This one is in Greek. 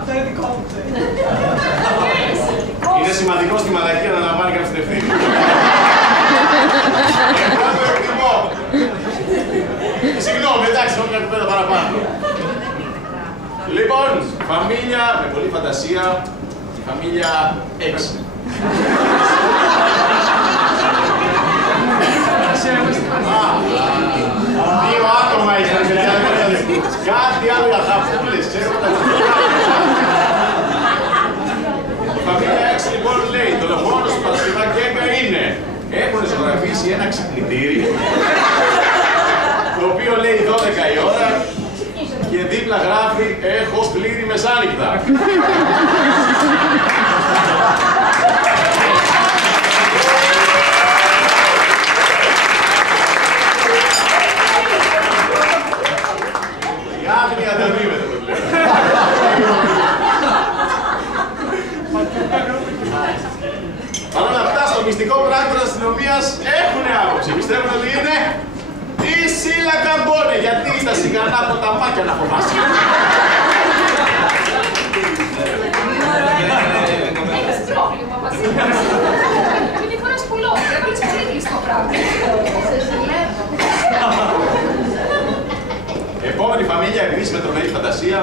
Αυτό είναι δικό μου. Είναι σημαντικό στη μαλακία να λαμβάνει κάποιος την ευθύνη. Εγώ το εκτιμώ. Συγγνώμη, εντάξει, έχω μια κουβέντα παραπάνω. Λοιπόν, φαμίλια με πολλή φαντασία, η φαμίλια 6. Δύο άτομα είχαν, κάτι άλλο για χαπούλες, ξέρω τα η φαμίλια 6 λοιπόν λέει, το δολοφόνο του Παρασκευά Γκέκα είναι, έχουν ζωγραφίσει ένα ξυπνητήρι, το οποίο λέει 12 η ώρα και δίπλα γράφει έχω πλήρη μεσάνυχτα. Η άγνοια δεν δίμεται το λέω. Παρ' όλα αυτά, στο μυστικό πράκτορα της αστυνομίας έχουν άποψη. Πιστεύουν ότι είναι η Σίλα Καμπόνε, γιατί στα σιγανά ποταμάκια να φοβάσει. Έχεις πρόβλημα, Βασίλη. Είναι φοράς πουλό, έβαλες πολύ κλειστό πράγμα. Σε ζηλεύω. Επόμενη φαμίλια, επίσης με τρομερή φαντασία,